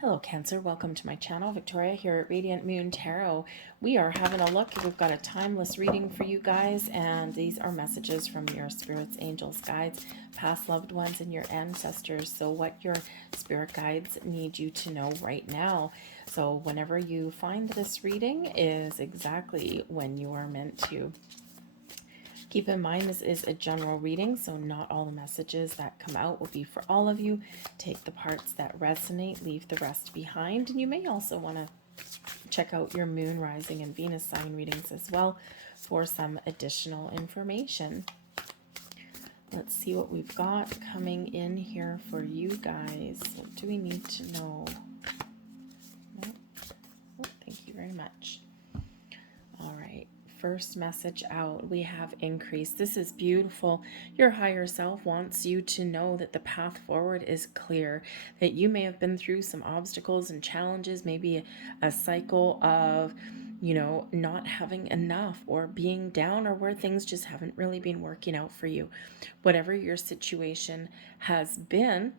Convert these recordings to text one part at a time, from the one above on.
Hello Cancer, welcome to my channel. Victoria here at Radiant Moon Tarot. We are having a look. We've got a timeless reading for you guys, and these are messages from your spirits, angels, guides, past loved ones, and your ancestors. So what your spirit guides need you to know right now. So whenever you find this reading is exactly when you are meant to. Keep in mind this is a general reading, so not all the messages that come out will be for all of you. Take the parts that resonate, leave the rest behind. And you may also want to check out your moon, rising, and Venus sign readings as well for some additional information. Let's see what we've got coming in here for you guys. What do we need to know? Oh, thank you very much. All right. First message out, we have increase. This is beautiful. Your higher self wants you to know that the path forward is clear, that you may have been through some obstacles and challenges, maybe a cycle of, not having enough or being down, or where things just haven't really been working out for you. Whatever your situation has been,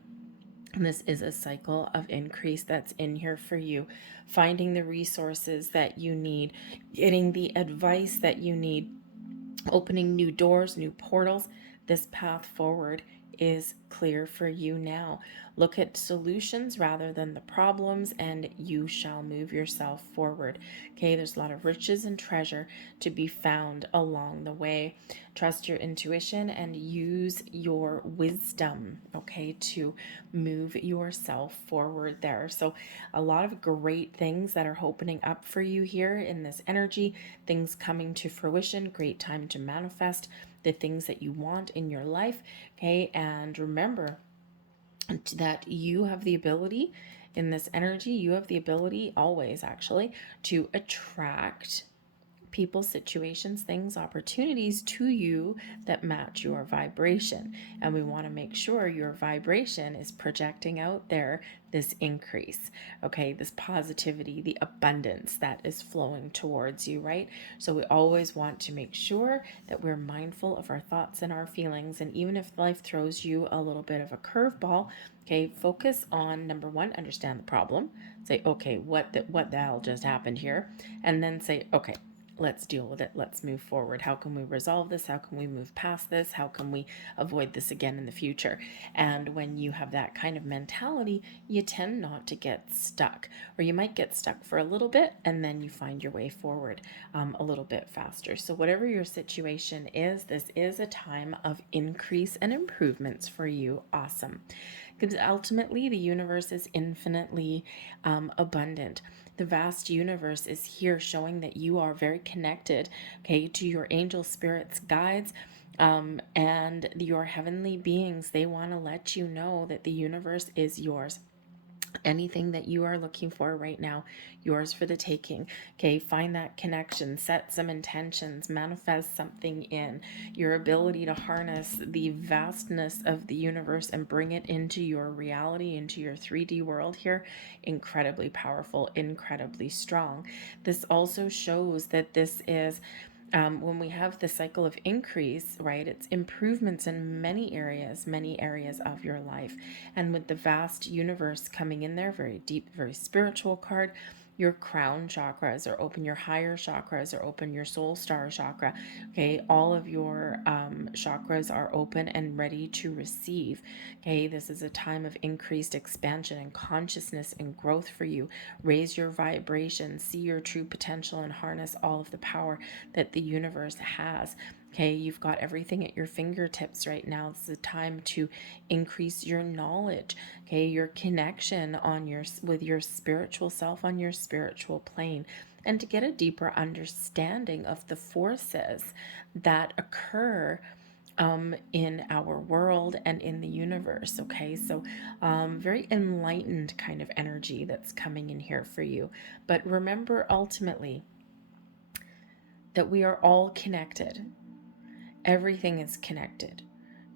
and this is a cycle of increase that's in here for you. Finding the resources that you need, getting the advice that you need, opening new doors, new portals. This path forward is clear for you now. Look at solutions rather than the problems, and you shall move yourself forward. Okay, there's a lot of riches and treasure to be found along the way. Trust your intuition and use your wisdom, okay, to move yourself forward there. So a lot of great things that are opening up for you here in this energy, things coming to fruition, great time to manifest the things that you want in your life. Okay, and remember that you have the ability in this energy, you have the ability always actually to attract people, situations, things, opportunities to you that match your vibration. And we want to make sure your vibration is projecting out there this increase, okay, this positivity, the abundance that is flowing towards you, right? So we always want to make sure that we're mindful of our thoughts and our feelings. And even if life throws you a little bit of a curveball, okay, focus on number one, understand the problem. Say, okay, what the hell just happened here? And then say, okay, let's deal with it. Let's move forward. How can we resolve this? How can we move past this? How can we avoid this again in the future? And when you have that kind of mentality, you tend not to get stuck, or you might get stuck for a little bit and then you find your way forward a little bit faster. So whatever your situation is, this is a time of increase and improvements for you. Awesome. Because ultimately the universe is infinitely abundant. The vast universe is here showing that you are very connected, okay, to your angel spirits, guides, and your heavenly beings. They want to let you know that the universe is yours. Anything that you are looking for right now, yours for the taking. Okay, find that connection, set some intentions, manifest something in your ability to harness the vastness of the universe and bring it into your reality, into your 3D world here. Incredibly powerful, incredibly strong. This also shows that this is when we have the cycle of increase, right, it's improvements in many areas of your life. And with the vast universe coming in there, very deep, very spiritual card, your crown chakras are open, your higher chakras are open, your soul star chakra, okay, all of your chakras are open and ready to receive. Okay, this is a time of increased expansion and consciousness and growth for you. Raise your vibration, see your true potential, and harness all of the power that the universe has. Okay, you've got everything at your fingertips right now. This is a time to increase your knowledge, okay, your connection with your spiritual self on your spiritual plane, and to get a deeper understanding of the forces that occur in our world and in the universe. Okay, so very enlightened kind of energy that's coming in here for you. But remember ultimately that we are all connected. Everything is connected.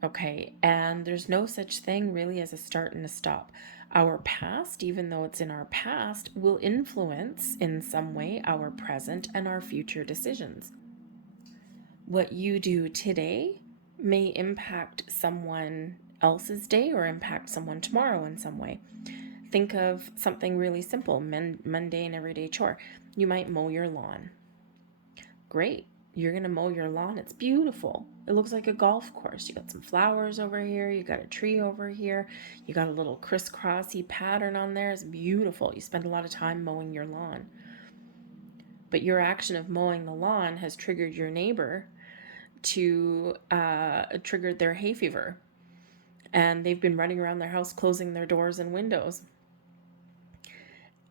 Okay, and there's no such thing really as a start and a stop. Our past, even though it's in our past, will influence in some way our present and our future decisions. What you do today may impact someone else's day or impact someone tomorrow in some way. Think of something really simple, mundane, everyday chore. You might mow your lawn. Great. You're going to mow your lawn. It's beautiful. It looks like a golf course. You got some flowers over here. You got a tree over here. You got a little crisscrossy pattern on there. It's beautiful. You spend a lot of time mowing your lawn. But your action of mowing the lawn has triggered your neighbor to triggered their hay fever. And they've been running around their house closing their doors and windows.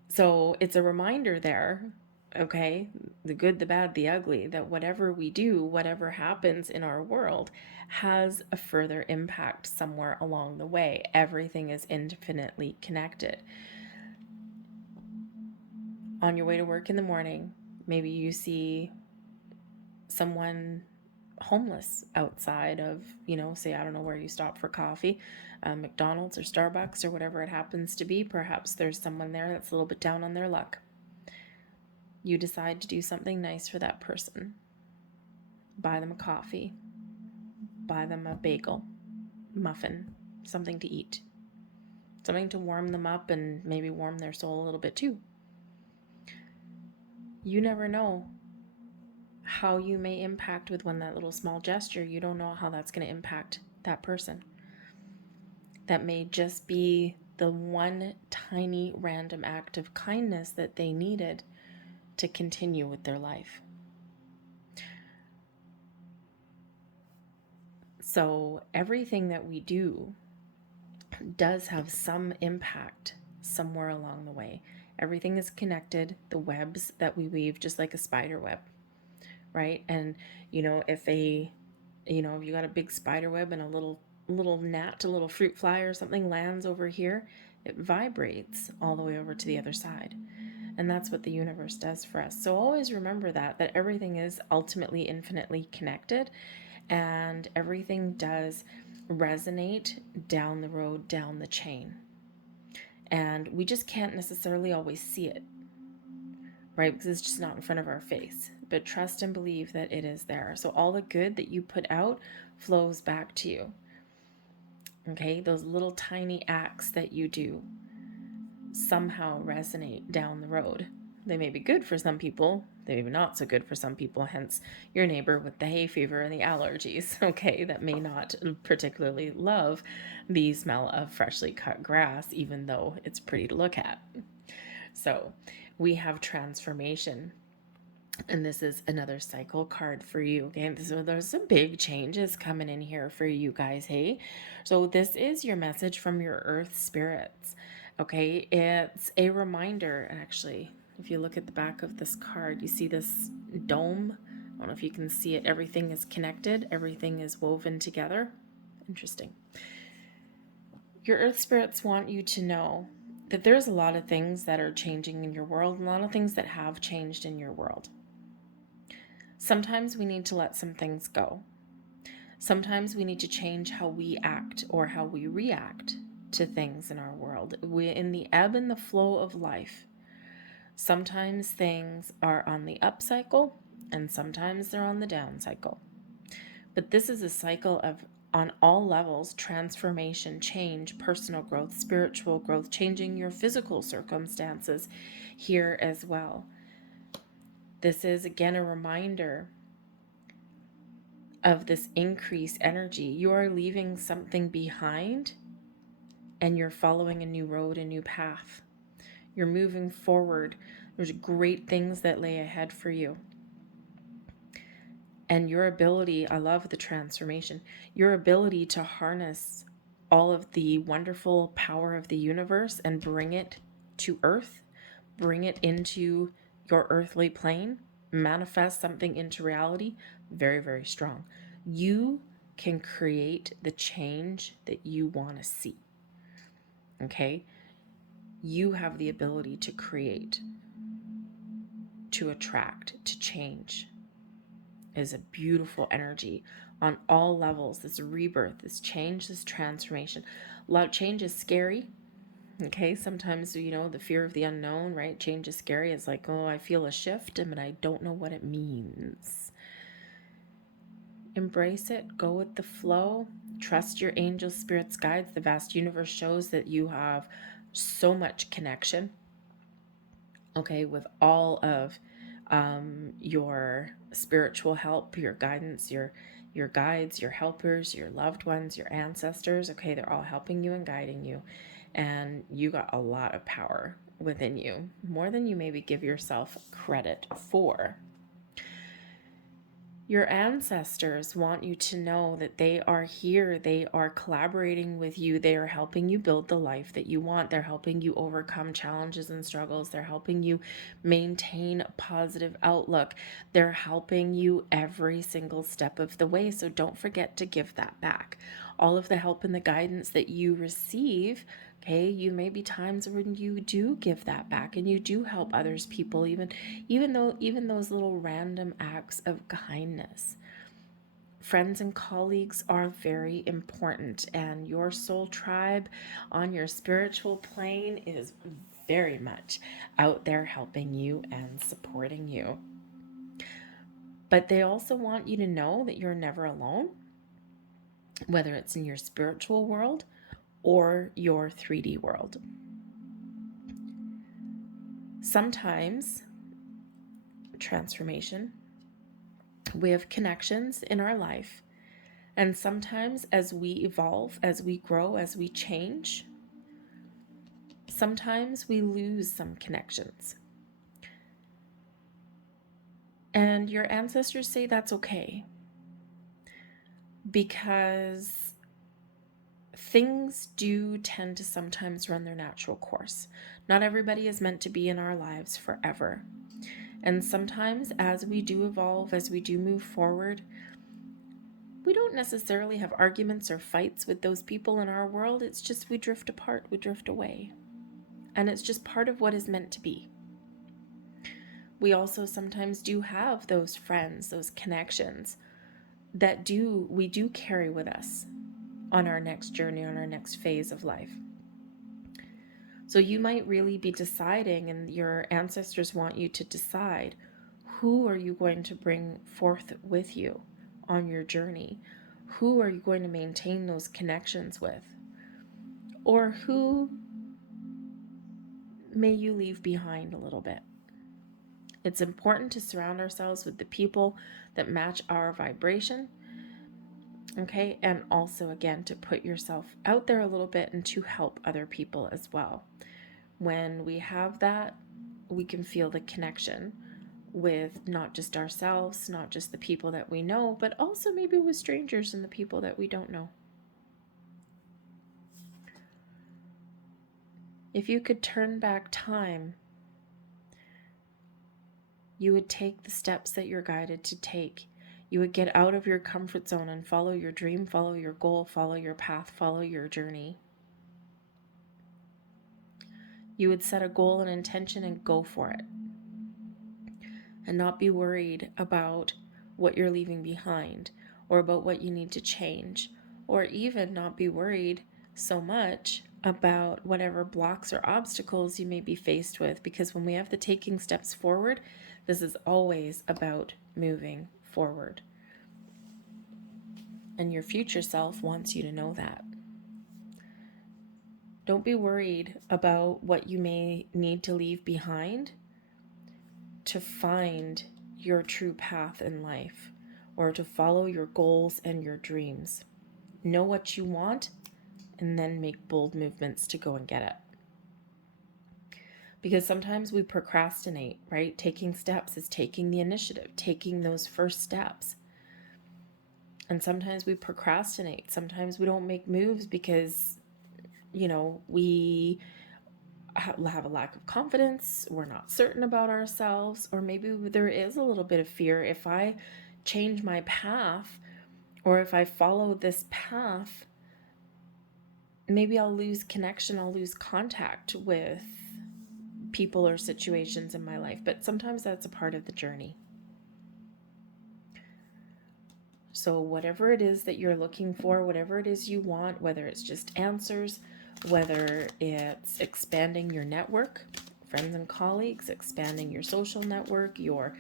So it's a reminder there, okay, the good, the bad, the ugly, that whatever we do, whatever happens in our world has a further impact somewhere along the way. Everything is infinitely connected. On your way to work in the morning, maybe you see someone homeless outside of, say, I don't know where you stop for coffee, McDonald's or Starbucks or whatever it happens to be. Perhaps there's someone there that's a little bit down on their luck. You decide to do something nice for that person. Buy them a coffee, buy them a bagel, muffin, something to eat, something to warm them up and maybe warm their soul a little bit too. You never know how you may impact with that little small gesture. You don't know how that's going to impact that person. That may just be the one tiny random act of kindness that they needed to continue with their life. So everything that we do does have some impact somewhere along the way. Everything is connected, the webs that we weave, just like a spider web, right? And, if you got a big spider web and a little gnat, a little fruit fly or something lands over here, it vibrates all the way over to the other side. And that's what the universe does for us. So always remember that everything is ultimately infinitely connected, and everything does resonate down the road, down the chain. And we just can't necessarily always see it, right? Because it's just not in front of our face. But trust and believe that it is there. So all the good that you put out flows back to you. Okay? Those little tiny acts that you do somehow resonate down the road. They may be good for some people, they may be not so good for some people, hence your neighbor with the hay fever and the allergies, okay, that may not particularly love the smell of freshly cut grass, even though it's pretty to look at. So we have transformation. And this is another cycle card for you. Okay, so there's some big changes coming in here for you guys, hey? So this is your message from your earth spirits. Okay, it's a reminder. And actually, if you look at the back of this card, you see this dome. I don't know if you can see it. Everything is connected. Everything is woven together. Interesting. Your earth spirits want you to know that there's a lot of things that are changing in your world, and a lot of things that have changed in your world. Sometimes we need to let some things go. Sometimes we need to change how we act or how we react to things in our world. We're in the ebb and the flow of life. Sometimes things are on the up cycle and sometimes they're on the down cycle. But this is a cycle of, on all levels, transformation, change, personal growth, spiritual growth, changing your physical circumstances here as well. This is, again, a reminder of this increased energy. You are leaving something behind and you're following a new road, a new path. You're moving forward. There's great things that lay ahead for you. And your ability, I love the transformation, your ability to harness all of the wonderful power of the universe and bring it to Earth, bring it into your earthly plane, manifest something into reality, very, very strong. You can create the change that you want to see. Okay? You have the ability to create, to attract, to change. It is a beautiful energy on all levels. This rebirth, this change, this transformation. A lot of change is scary. Okay, sometimes, the fear of the unknown, right? Change is scary. It's like, oh, I feel a shift, but I don't know what it means. Embrace it. Go with the flow. Trust your angels, spirits, guides. The vast universe shows that you have so much connection, okay, with all of your spiritual help, your guidance, your guides, your helpers, your loved ones, your ancestors. Okay, they're all helping you and guiding you, and you got a lot of power within you, more than you maybe give yourself credit for. Your ancestors want you to know that they are here. They are collaborating with you. They are helping you build the life that you want. They're helping you overcome challenges and struggles. They're helping you maintain a positive outlook. They're helping you every single step of the way. So don't forget to give that back. All of the help and the guidance that you receive, okay, you may be times when you do give that back and you do help others, people, even those little random acts of kindness. Friends and colleagues are very important, and your soul tribe on your spiritual plane is very much out there helping you and supporting you. But they also want you to know that you're never alone, whether it's in your spiritual world or your 3D world. Sometimes transformation, we have connections in our life, and sometimes as we evolve, as we grow, as we change, sometimes we lose some connections. And your ancestors say that's okay, because things do tend to sometimes run their natural course. Not everybody is meant to be in our lives forever. And sometimes as we do evolve, as we do move forward, we don't necessarily have arguments or fights with those people in our world. It's just we drift apart, we drift away. And it's just part of what is meant to be. We also sometimes do have those friends, those connections that we do carry with us on our next journey, on our next phase of life. So you might really be deciding, and your ancestors want you to decide, who are you going to bring forth with you on your journey? Who are you going to maintain those connections with? Or who may you leave behind a little bit? It's important to surround ourselves with the people that match our vibration, okay? And also, again, to put yourself out there a little bit and to help other people as well. When we have that, we can feel the connection with not just ourselves, not just the people that we know, but also maybe with strangers and the people that we don't know. If you could turn back time, you would take the steps that you're guided to take. You would get out of your comfort zone and follow your dream, follow your goal, follow your path, follow your journey. You would set a goal and intention and go for it. And not be worried about what you're leaving behind, or about what you need to change, or even not be worried so much about whatever blocks or obstacles you may be faced with, because when we have the taking steps forward, this is always about moving forward. And your future self wants you to know that. Don't be worried about what you may need to leave behind to find your true path in life, or to follow your goals and your dreams. Know what you want and then make bold movements to go and get it. Because sometimes we procrastinate, right? Taking steps is taking the initiative, taking those first steps. And sometimes we procrastinate. Sometimes we don't make moves because, we have a lack of confidence. We're not certain about ourselves. Or maybe there is a little bit of fear. If I change my path, or if I follow this path, maybe I'll lose connection, I'll lose contact with people or situations in my life. But sometimes that's a part of the journey. So whatever it is that you're looking for, whatever it is you want, whether it's just answers, whether it's expanding your network, friends and colleagues, expanding your social network, your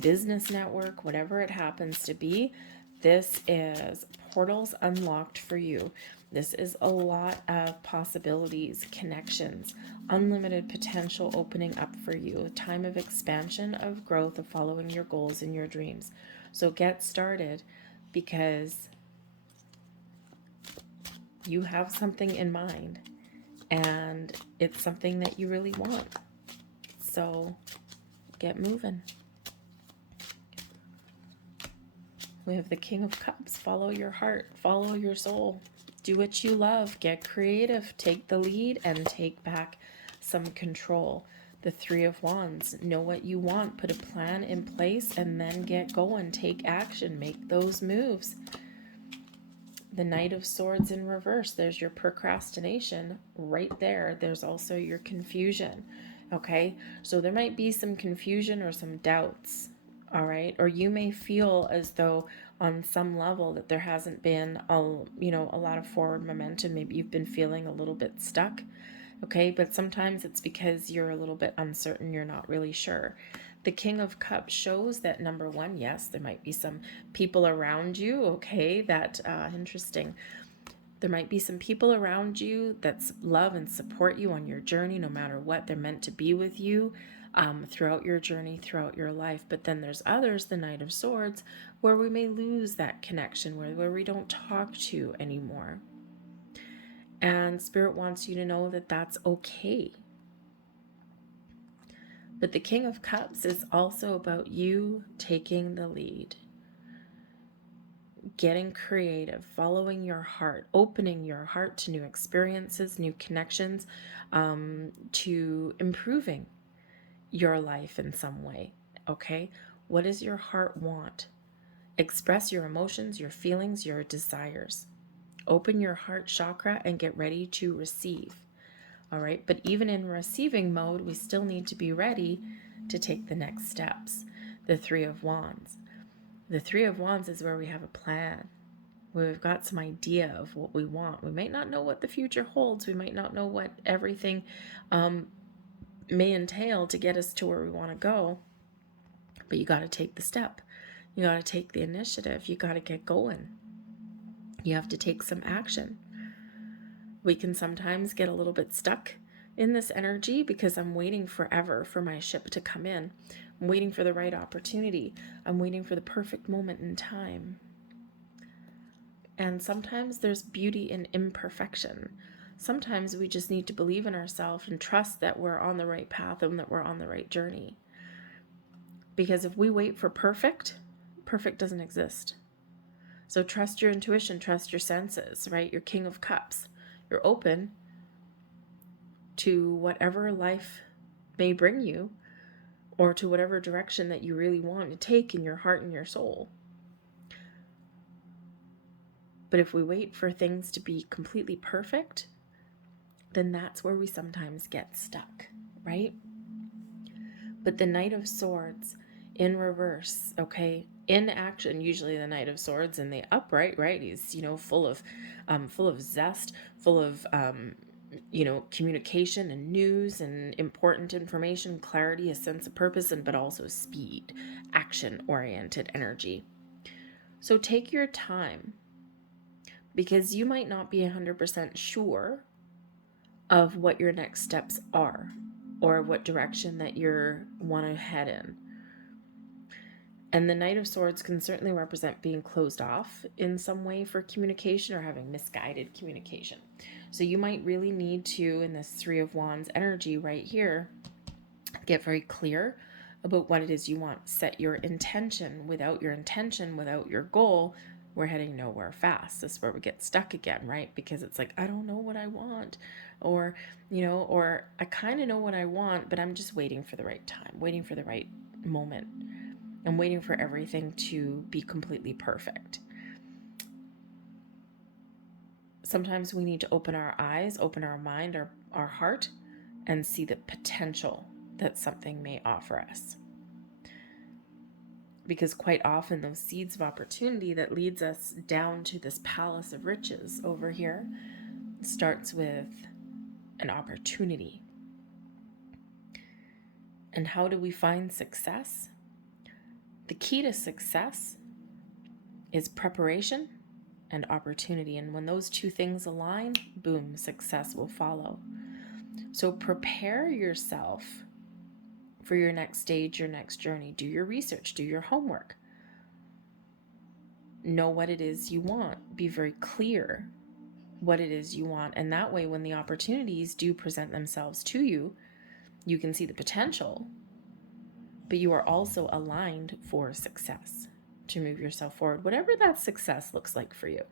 business network, whatever it happens to be, this is portals unlocked for you. This is a lot of possibilities, connections, unlimited potential opening up for you. A time of expansion, of growth, of following your goals and your dreams. So get started, because you have something in mind and it's something that you really want. So get moving. We have the King of Cups. Follow your heart, follow your soul, do what you love, get creative, take the lead, and take back some control. The Three of Wands. Know what you want, put a plan in place, and then get going. Take action, make those moves. The Knight of Swords in reverse. There's your procrastination right there. There's also your confusion. Okay, so there might be some confusion or some doubts. All right, or you may feel as though on some level that there hasn't been a lot of forward momentum. Maybe you've been feeling a little bit stuck. Okay, but sometimes it's because you're a little bit uncertain, you're not really sure. The King of Cups shows that, number one, yes, there might be some people around you, okay, that, interesting. There might be some people around you that love and support you on your journey, no matter what. They're meant to be with you throughout your journey, throughout your life. But then there's others, the Knight of Swords, where we may lose that connection, where we don't talk to anymore. And Spirit wants you to know that that's okay. But the King of Cups is also about you taking the lead, getting creative, following your heart, opening your heart to new experiences, new connections, to improving your life in some way. Okay? What does your heart want? Express your emotions, your feelings, your desires. Open your heart chakra and get ready to receive. All right, but even in receiving mode, we still need to be ready to take the next steps. The Three of Wands. The Three of Wands is where we have a plan, where we've got some idea of what we want. We might not know what the future holds. We might not know what everything may entail to get us to where we want to go, but you got to take the step. You got to take the initiative. You got to get going. You have to take some action. We can sometimes get a little bit stuck in this energy because I'm waiting forever for my ship to come in. I'm waiting for the right opportunity. I'm waiting for the perfect moment in time. And sometimes there's beauty in imperfection. Sometimes we just need to believe in ourselves and trust that we're on the right path and that we're on the right journey. Because if we wait for perfect, perfect doesn't exist. So trust your intuition, trust your senses, right? Your King of Cups. You're open to whatever life may bring you, or to whatever direction that you really want to take in your heart and your soul. But if we wait for things to be completely perfect, then that's where we sometimes get stuck, right? But the Knight of Swords in reverse, okay, in action, usually the Knight of Swords in the upright, right? He's, full of zest, full of, communication and news and important information, clarity, a sense of purpose, but also speed, action-oriented energy. So take your time, because you might not be 100% sure of what your next steps are or what direction that you want to head in. And the Knight of Swords can certainly represent being closed off in some way for communication or having misguided communication. So you might really need to, in this Three of Wands energy right here, get very clear about what it is you want. Set your intention. Without your intention, without your goal, we're heading nowhere fast. This is where we get stuck again, right? Because it's like, I don't know what I want. Or I kind of know what I want, but I'm just waiting for the right time, waiting for the right moment. I'm waiting for everything to be completely perfect. Sometimes we need to open our eyes, open our mind, our heart, and see the potential that something may offer us. Because quite often those seeds of opportunity that leads us down to this palace of riches over here starts with an opportunity. And how do we find success? The key to success is preparation and opportunity. And when those two things align, boom, success will follow. So prepare yourself for your next stage, your next journey. Do your research, do your homework. Know what it is you want. Be very clear what it is you want. And that way, when the opportunities do present themselves to you, you can see the potential, but you are also aligned for success to move yourself forward, whatever that success looks like for you.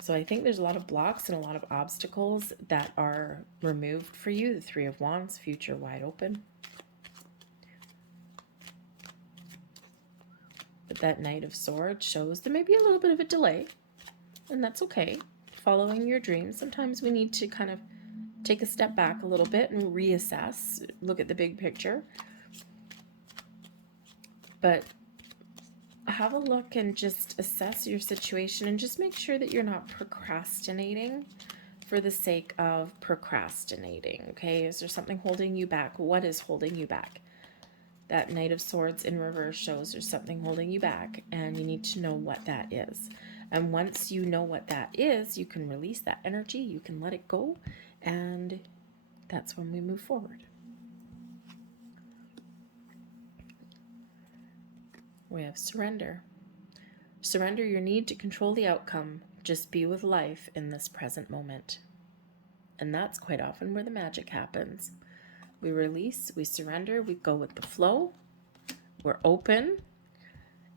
So I think there's a lot of blocks and a lot of obstacles that are removed for you. The Three of Wands, future wide open. But that Knight of Swords shows there may be a little bit of a delay, and that's okay. Following your dreams, sometimes we need to kind of take a step back a little bit and reassess, look at the big picture. But have a look and just assess your situation and just make sure that you're not procrastinating for the sake of procrastinating, okay? Is there something holding you back? What is holding you back? That Knight of Swords in reverse shows there's something holding you back, and you need to know what that is. And once you know what that is, you can release that energy, you can let it go, and that's when we move forward. We have surrender. Surrender your need to control the outcome. Just be with life in this present moment. And that's quite often where the magic happens. We release, we surrender, we go with the flow. We're open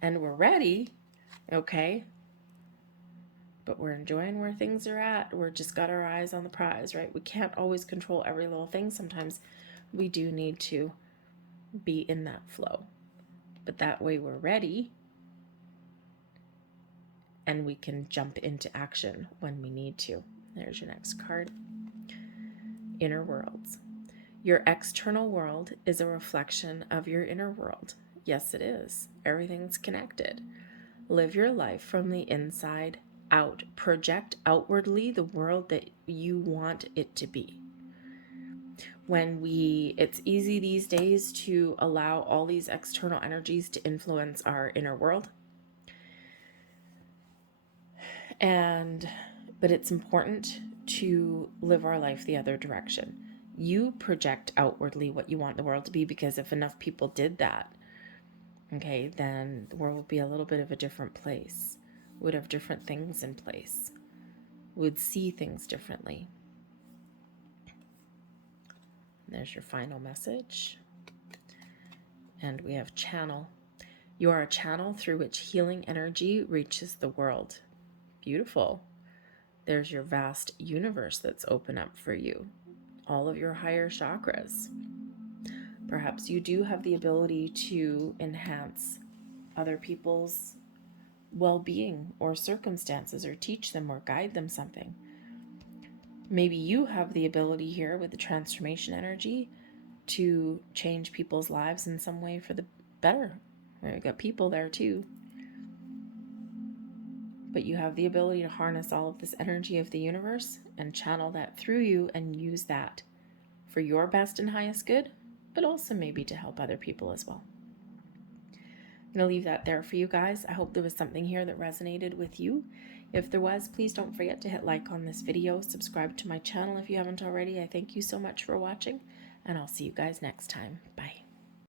and we're ready, okay? But we're enjoying where things are at. We're just got our eyes on the prize, right? We can't always control every little thing. Sometimes we do need to be in that flow. But that way we're ready and we can jump into action when we need to. There's your next card. Inner worlds. Your external world is a reflection of your inner world. Yes, it is. Everything's connected. Live your life from the inside out. Project outwardly the world that you want it to be. It's easy these days to allow all these external energies to influence our inner world. But it's important to live our life the other direction. You project outwardly what you want the world to be, because if enough people did that, okay, then the world would be a little bit of a different place. We would have different things in place. We would see things differently. There's your final message. And we have channel. You are a channel through which healing energy reaches the world. Beautiful. There's your vast universe that's open up for you. All of your higher chakras. Perhaps you do have the ability to enhance other people's well-being or circumstances, or teach them or guide them something. Maybe you have the ability here with the transformation energy to change people's lives in some way for the better. We've got people there too. But you have the ability to harness all of this energy of the universe and channel that through you and use that for your best and highest good, but also maybe to help other people as well. I'm going to leave that there for you guys. I hope there was something here that resonated with you. If there was, please don't forget to hit like on this video. Subscribe to my channel if you haven't already. I thank you so much for watching, and I'll see you guys next time. Bye.